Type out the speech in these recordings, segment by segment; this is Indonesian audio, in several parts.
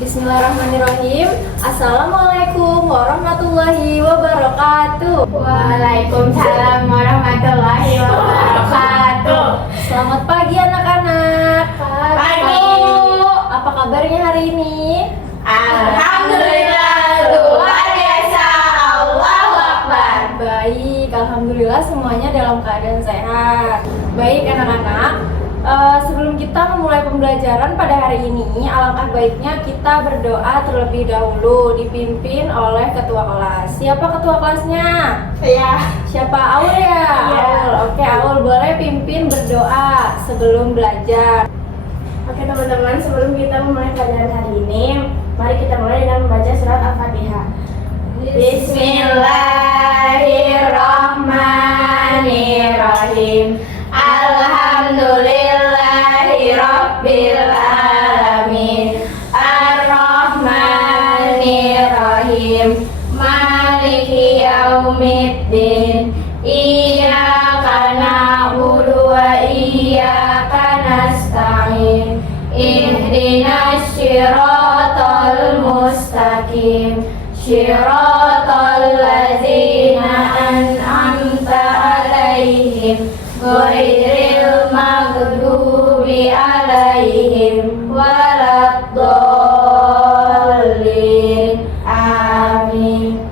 Bismillahirrahmanirrahim. Assalamualaikum warahmatullahi wabarakatuh. Waalaikumsalam warahmatullahi wabarakatuh. Selamat pagi anak-anak. Pagi. Apa kabarnya hari ini? Alhamdulillah luar biasa. Allahu Akbar. Baik, alhamdulillah semuanya dalam keadaan sehat. Baik anak-anak, sebelum kita memulai pembelajaran pada hari ini, alangkah baiknya kita berdoa terlebih dahulu dipimpin oleh ketua kelas. Siapa ketua kelasnya? Saya. Siapa? Aul ya? Iya. Aul. Oke, Aul boleh pimpin berdoa sebelum belajar. Oke teman-teman, sebelum kita memulai pelajaran hari ini, mari kita mulai dengan membaca surat Al-Fatihah. Bismillahirrahmanirrahim. Alhamdulillahirabbil alamin. Ar-Rahmanirrahim. Maliki yaumiddin. Iyyaka na'budu wa iyyaka nasta'in. Ihdinas siratal mustaqim. Siratal ladzina an'amta 'alaihim ghairil maghdubi 'alaihim waladdallin. Amin.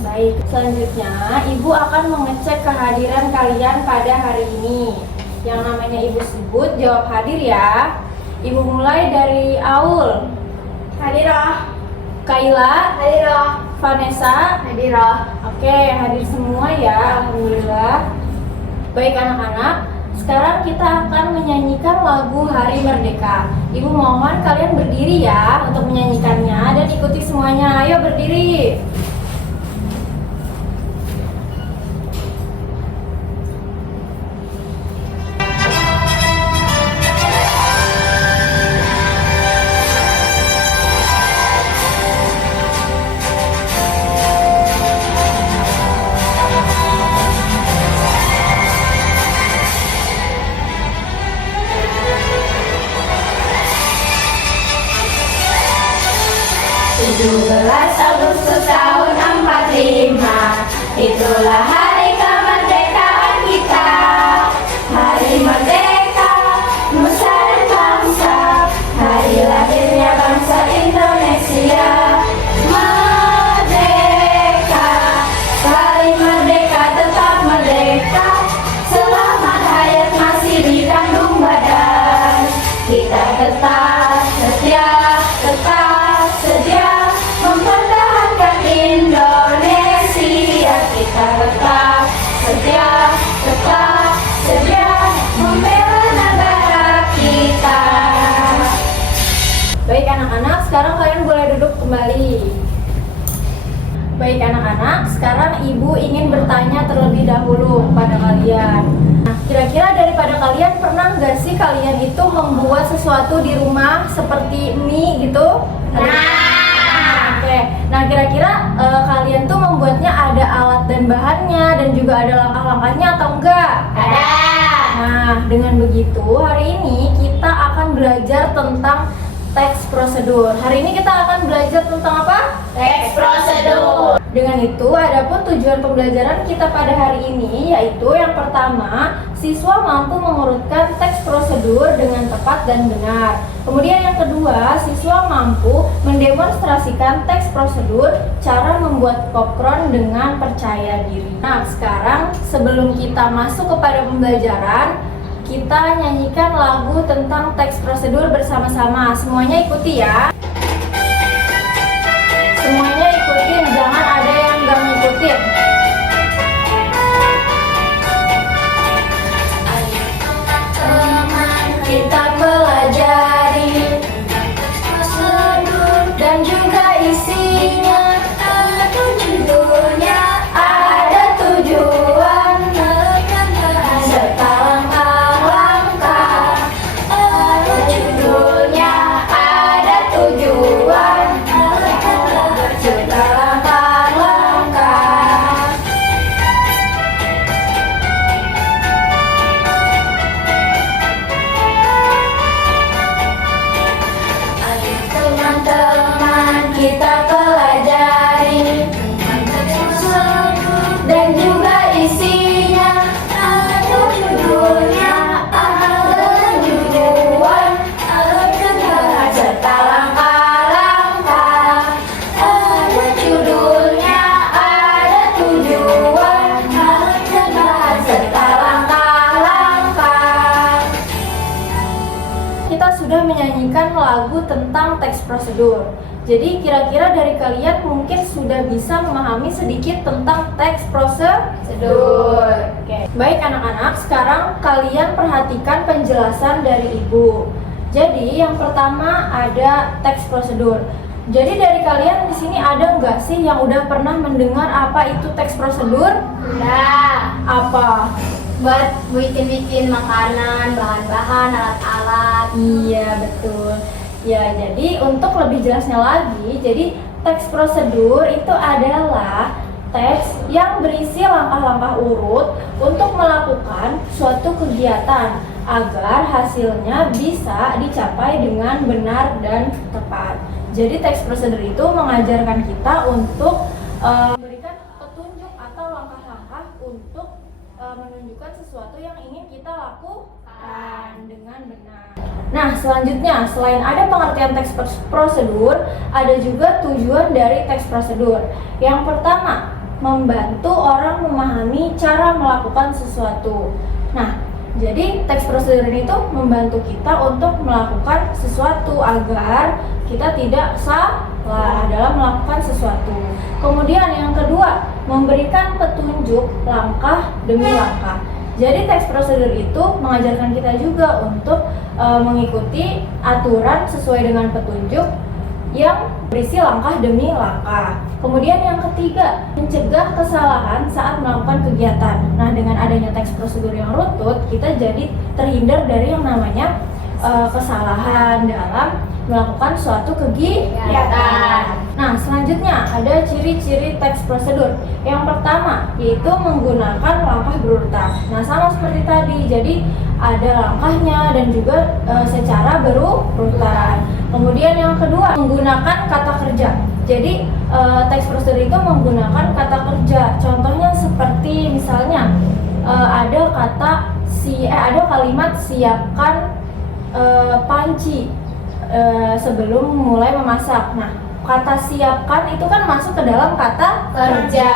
Baik, selanjutnya Ibu akan mengecek kehadiran kalian pada hari ini. Yang namanya Ibu sebut, jawab hadir ya. Ibu mulai dari Aul. Hadirah. Kaila, Hadirah. Vanessa. Hadirah. Oke, hadir semua ya, alhamdulillah. Baik anak-anak, sekarang kita akan menyanyikan lagu Hari Merdeka. Ibu mohon kalian berdiri ya untuk menyanyikannya dan ikuti semuanya. Ayo berdiri. Agustus tahun 45, itulah hari kemerdekaan kita. Hari merdeka, nusa dan bangsa, hari lahirnya bangsa Indonesia. Merdeka, kali merdeka tetap merdeka. Selamat hayat masih di kandung badan. Kita tetap setia, tetap sedia mempertahankan Indonesia. Kita tetap setia, tetap sedia membela negara kita. Baik anak-anak, sekarang kalian boleh duduk kembali. Baik anak-anak, sekarang Ibu ingin bertanya terlebih dahulu kepada kalian. Nah, kira-kira daripada kalian pernah nggak sih kalian itu membuat sesuatu di rumah seperti mie gitu? Oke, nah kira-kira kalian tuh membuatnya ada alat dan bahannya dan juga ada langkah-langkahnya atau enggak? Ada. Nah, dengan begitu hari ini kita akan belajar tentang teks prosedur. Hari ini kita akan belajar tentang apa? Teks prosedur. Dengan itu, adapun tujuan pembelajaran kita pada hari ini yaitu yang pertama, siswa mampu mengurutkan teks prosedur dengan tepat dan benar. Kemudian yang kedua, siswa mampu mendemonstrasikan teks prosedur cara membuat popcorn dengan percaya diri. Nah, sekarang sebelum kita masuk kepada pembelajaran, kita nyanyikan lagu tentang teks prosedur bersama-sama. Semuanya ikuti ya. Semuanya ikutin, jangan ada yang nggak ngikutin. Teman kita pelajari prosedur dan juga isinya. Ada judulnya, ada tujuan, serta langkah-langkah. Ada judulnya, ada tujuan. kita pelajari, dan juga isinya. Ada judulnya, ada tujuan, ada kendala serta langkah-langkah. Ada judulnya, ada tujuan, ada kendala serta langkah-langkah. Kita sudah menyanyikan lagu tentang teks prosedur. Jadi kira-kira dari kalian mungkin sudah bisa memahami sedikit tentang teks prosedur. Oke. Baik anak-anak, sekarang kalian perhatikan penjelasan dari ibu. Jadi yang pertama ada teks prosedur. Jadi dari kalian di sini ada nggak sih yang udah pernah mendengar apa itu teks prosedur? Udah. Apa? Buat bikin makanan, bahan-bahan, alat-alat. Iya, betul. Ya, jadi untuk lebih jelasnya lagi, jadi teks prosedur itu adalah teks yang berisi langkah-langkah urut untuk melakukan suatu kegiatan agar hasilnya bisa dicapai dengan benar dan tepat. Jadi teks prosedur itu mengajarkan kita untuk memberikan petunjuk atau langkah-langkah untuk menunjukkan sesuatu yang ingin kita lakukan dengan benar. Nah, selanjutnya, selain ada pengertian teks prosedur, ada juga tujuan dari teks prosedur. Yang pertama, membantu orang memahami cara melakukan sesuatu. Nah, jadi teks prosedur itu membantu kita untuk melakukan sesuatu agar kita tidak salah dalam melakukan sesuatu. Kemudian yang kedua, memberikan petunjuk langkah demi langkah. Jadi teks prosedur itu mengajarkan kita juga untuk mengikuti aturan sesuai dengan petunjuk yang berisi langkah demi langkah. Kemudian yang ketiga, mencegah kesalahan saat melakukan kegiatan. Nah, dengan adanya teks prosedur yang runtut, kita jadi terhindar dari yang namanya kesalahan dalam melakukan suatu kegiatan. Nah, selanjutnya ada ciri-ciri teks prosedur. Yang pertama yaitu menggunakan langkah berurutan. Nah, sama seperti tadi, jadi ada langkahnya dan juga secara berurutan. Kemudian yang kedua, menggunakan kata kerja. Jadi teks prosedur itu menggunakan kata kerja. Contohnya seperti misalnya ada kalimat siapkan panci sebelum mulai memasak. Nah, kata siapkan itu kan masuk ke dalam kata kerja.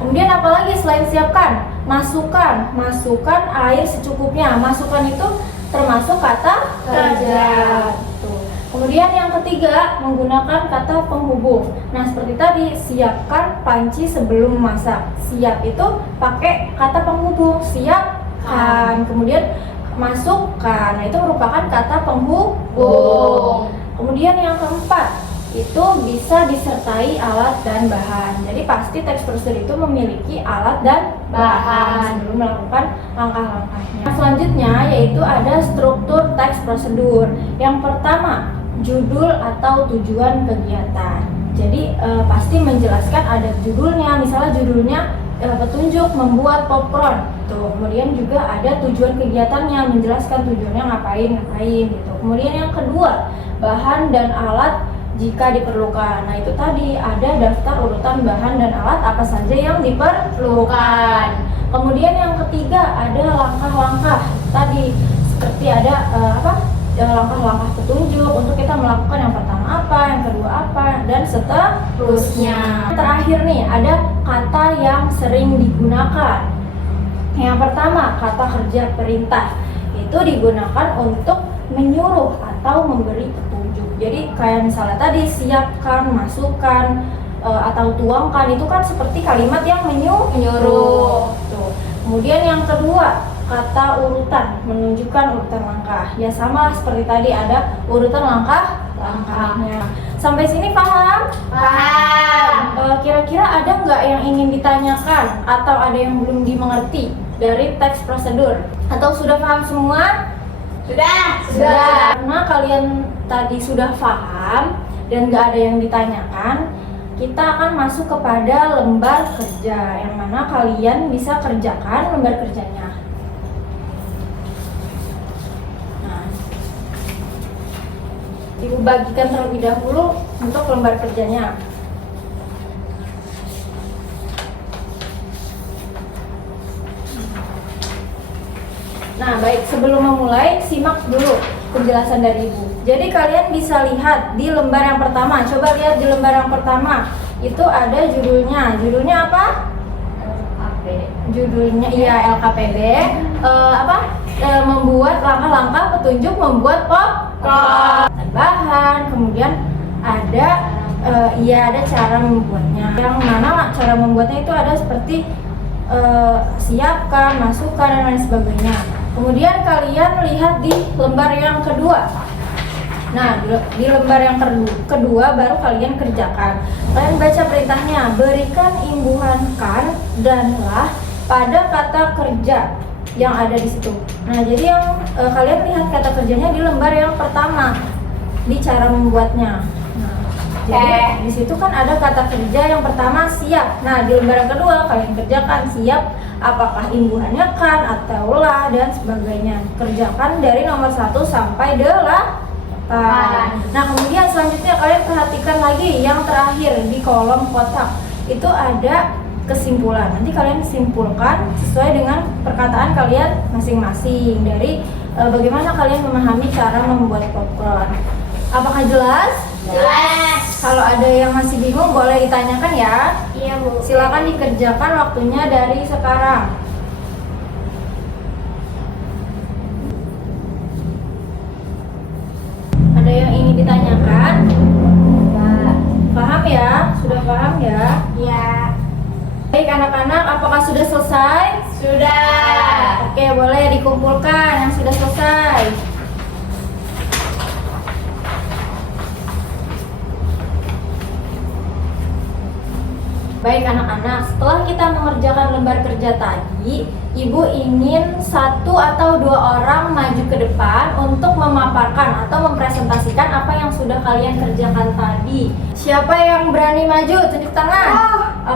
Kemudian apalagi selain siapkan? Masukkan air secukupnya. Masukkan itu termasuk kata kerja. Tuh. Kemudian yang ketiga, menggunakan kata penghubung. Nah, seperti tadi, siapkan panci sebelum memasak. Siap itu pakai kata penghubung, siapkan. Kemudian masukkan, nah itu merupakan kata penghubung. Kemudian yang keempat, itu bisa disertai alat dan bahan. Jadi pasti teks prosedur itu memiliki alat dan bahan sebelum melakukan langkah-langkahnya. Nah, selanjutnya yaitu ada struktur teks prosedur. Yang pertama, judul atau tujuan kegiatan. Jadi pasti menjelaskan ada judulnya, misalnya judulnya petunjuk membuat popcorn. Tuh, kemudian juga ada tujuan kegiatannya, menjelaskan tujuannya ngapain gitu. Kemudian yang kedua, bahan dan alat jika diperlukan. Nah, itu tadi ada daftar urutan bahan dan alat apa saja yang diperlukan. Kemudian yang ketiga ada langkah-langkah. Tadi seperti ada langkah-langkah petunjuk untuk kita melakukan yang pertama apa, yang kedua apa, dan seterusnya. Terakhir nih ada kata yang sering digunakan. Yang pertama, kata kerja perintah. Itu digunakan untuk menyuruh atau memberi petunjuk. Jadi kayak misalnya tadi siapkan, masukkan, atau tuangkan, itu kan seperti kalimat yang menyuruh. Tuh. Kemudian yang kedua, kata urutan, menunjukkan urutan langkah. Ya sama seperti tadi ada urutan langkahnya. Sampai sini paham? Paham. Kira-kira ada nggak yang ingin ditanyakan atau ada yang belum dimengerti dari teks prosedur? Atau sudah paham semua? Sudah. Karena kalian tadi sudah paham dan nggak ada yang ditanyakan, kita akan masuk kepada lembar kerja yang mana kalian bisa kerjakan lembar kerjanya. Ibu bagikan terlebih dahulu untuk lembar kerjanya. Nah, baik, sebelum memulai, simak dulu penjelasan dari Ibu. Jadi kalian bisa lihat di lembar yang pertama. Coba lihat di lembar yang pertama. Itu ada judulnya. Judulnya apa? Judulnya LKPD. Membuat langkah-langkah petunjuk membuat popcorn. Bahan, kemudian ada ada cara membuatnya. Yang mana cara membuatnya itu ada seperti siapkan, masukkan, dan lain sebagainya. Kemudian kalian lihat di lembar yang kedua. Nah, di lembar yang kedua baru kalian kerjakan. Kalian baca perintahnya, berikan imbuhan kan dan lah pada kata kerja yang ada di situ. Nah, jadi yang kalian lihat kata kerjanya di lembar yang pertama, di cara membuatnya. Nah, jadi di situ kan ada kata kerja yang pertama siap. Nah, di lembar yang kedua kalian kerjakan siap, apakah imbuhannya kan atau lah dan sebagainya. Kerjakan dari nomor 1 sampai 8. Nah, kemudian selanjutnya kalian perhatikan lagi yang terakhir di kolom kotak. Itu ada kesimpulan. Nanti kalian simpulkan sesuai dengan perkataan kalian masing-masing dari bagaimana kalian memahami cara membuat popcorn. Apakah jelas? Jelas. Kalau ada yang masih bingung boleh ditanyakan ya. Iya, Bu. Silakan dikerjakan waktunya dari sekarang. Ada yang ingin ditanyakan? Paham ya? Sudah paham ya? Iya. Baik anak-anak, apakah sudah selesai? Sudah. Oke, boleh dikumpulkan yang sudah selesai. Baik anak-anak, setelah kita mengerjakan lembar kerja tadi, Ibu ingin 1 atau 2 orang maju ke depan untuk memaparkan atau mempresentasikan apa yang sudah kalian kerjakan tadi. Siapa yang berani maju? Tunjuk tangan.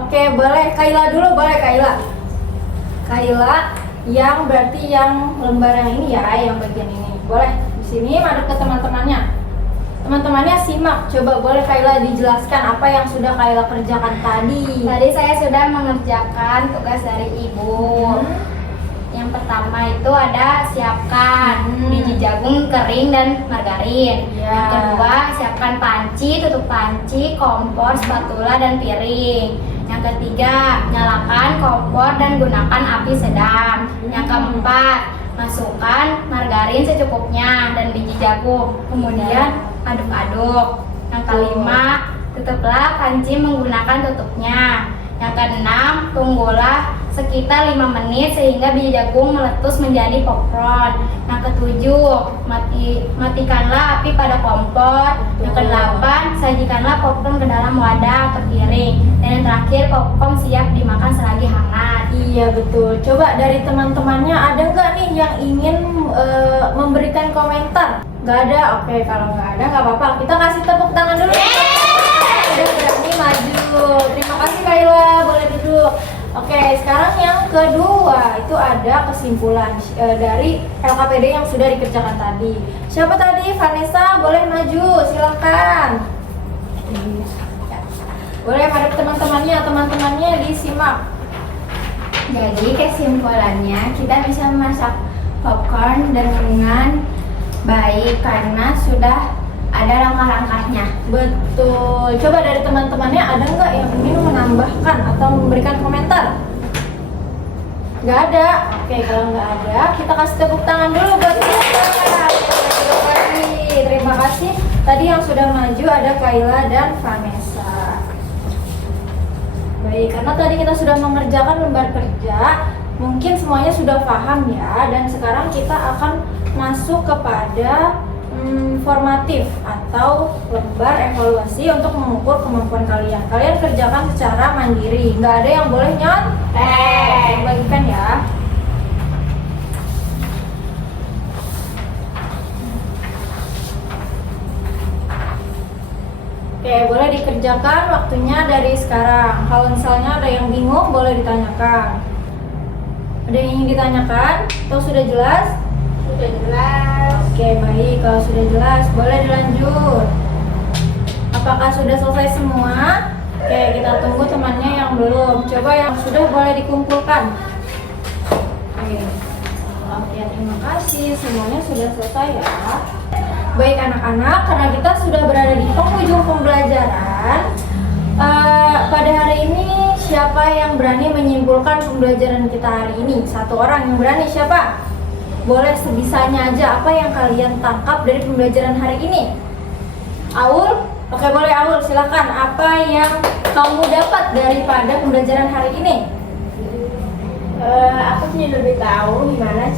Oke, boleh. Kaila dulu, boleh Kaila. Kaila yang berarti yang lembar yang ini ya, yang bagian ini. Boleh di sini madep ke teman-temannya. Teman-temannya simak, coba boleh Kaila dijelaskan apa yang sudah Kaila kerjakan tadi. Tadi saya sudah mengerjakan tugas dari Ibu. Yang pertama itu ada siapkan biji jagung kering dan margarin. Ya. Yang kedua siapkan panci, tutup panci, kompor, spatula dan piring. Yang ketiga nyalakan kompor dan gunakan api sedang. Yang keempat masukkan margarin secukupnya dan biji jagung. Kemudian aduk-aduk. Yang kelima, tutuplah panci menggunakan tutupnya. Yang keenam, tunggulah sekitar 5 menit sehingga biji jagung meletus menjadi popcorn. Yang ketujuh, matikanlah api pada kompor. Yang kedelapan, sajikanlah popcorn ke dalam wadah atau piring. Dan yang terakhir, popcorn siap dimakan selagi hangat. Iya betul. Coba dari teman-temannya ada nggak nih yang ingin memberikan komentar? Nggak ada? Oke, kalau nggak ada nggak apa-apa. Kita kasih tepuk tangan dulu. Udah berani maju. Terima kasih Kaila, boleh duduk. Oke, sekarang yang kedua itu ada kesimpulan dari LKPD yang sudah dikerjakan tadi. Siapa tadi? Vanessa, boleh maju, silakan. Boleh pada teman-temannya disimak. Jadi kesimpulannya kita bisa memasak popcorn dengan baik karena sudah ada langkah-langkahnya. Betul. Coba dari teman-temannya ada nggak yang ingin menambahkan atau memberikan komentar? Nggak ada. Oke, kalau nggak ada, kita kasih tepuk tangan dulu buat kita. Terima kasih. Tadi yang sudah maju ada Kaila dan Vanessa. Baik, karena tadi kita sudah mengerjakan lembar kerja, mungkin semuanya sudah paham ya. Dan sekarang kita akan masuk kepada formatif atau lembar evaluasi untuk mengukur kemampuan kalian. Kalian kerjakan secara mandiri, nggak ada yang boleh nyontek. Bagikan ya. Oke, boleh dikerjakan waktunya dari sekarang. Kalau misalnya ada yang bingung, boleh ditanyakan. Ada yang ingin ditanyakan? Atau sudah jelas? Sudah jelas. Oke. Oke, baik. Kalau sudah jelas, boleh dilanjut. Apakah sudah selesai semua? Oke, kita tunggu temannya yang belum. Coba yang sudah boleh dikumpulkan. Oke, terima kasih. Semuanya sudah selesai ya. Baik anak-anak, karena kita sudah berada di penghujung pembelajaran, pada hari ini siapa yang berani menyimpulkan pembelajaran kita hari ini? Satu orang yang berani, siapa? Boleh sebisanya aja apa yang kalian tangkap dari pembelajaran hari ini. Aul? Oke, boleh Aul, silakan. Apa yang kamu dapat daripada pembelajaran hari ini? Aku jadi lebih tahu gimana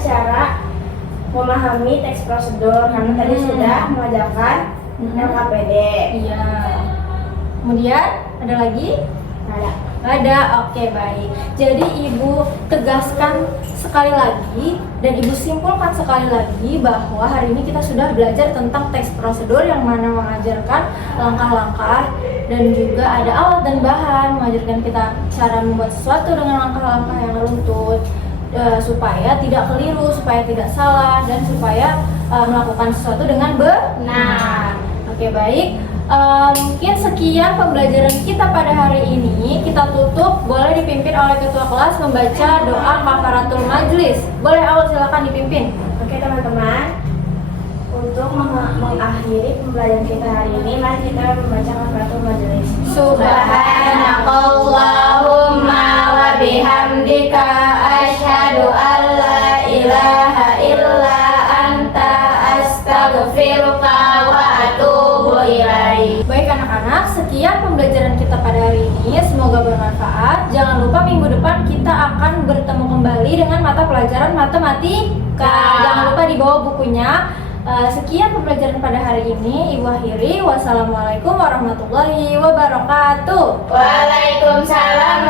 cara memahami teks prosedur karena tadi sudah mengajarkan LKPD. Iya. Kemudian ada lagi? Ada. Oke, baik. Jadi Ibu tegaskan sekali lagi dan Ibu simpulkan sekali lagi bahwa hari ini kita sudah belajar tentang teks prosedur yang mana mengajarkan langkah-langkah dan juga ada alat dan bahan, mengajarkan kita cara membuat sesuatu dengan langkah-langkah yang runtut supaya tidak keliru, supaya tidak salah, dan supaya melakukan sesuatu dengan benar. Oke, baik. Mungkin sekian pembelajaran kita pada hari ini. Kita tutup, boleh dipimpin oleh ketua kelas membaca doa kafaratul majlis. Boleh Awal, silakan dipimpin. Oke teman-teman, untuk mengakhiri pembelajaran kita hari ini, mari kita membaca kafaratul majelis. Subhanakallahumma wa bihamdika asyhadu an la ilaha illa anta astaghfiruka wa atubu ilaik. Baik anak-anak, sekian pembelajaran kita pada hari ini. Semoga bermanfaat. Jangan lupa minggu depan kita akan bertemu kembali dengan mata pelajaran matematika. Jangan lupa dibawa bukunya. Sekian pembelajaran pada hari ini. Ibu akhiri. Wassalamualaikum warahmatullahi wabarakatuh. Waalaikumsalam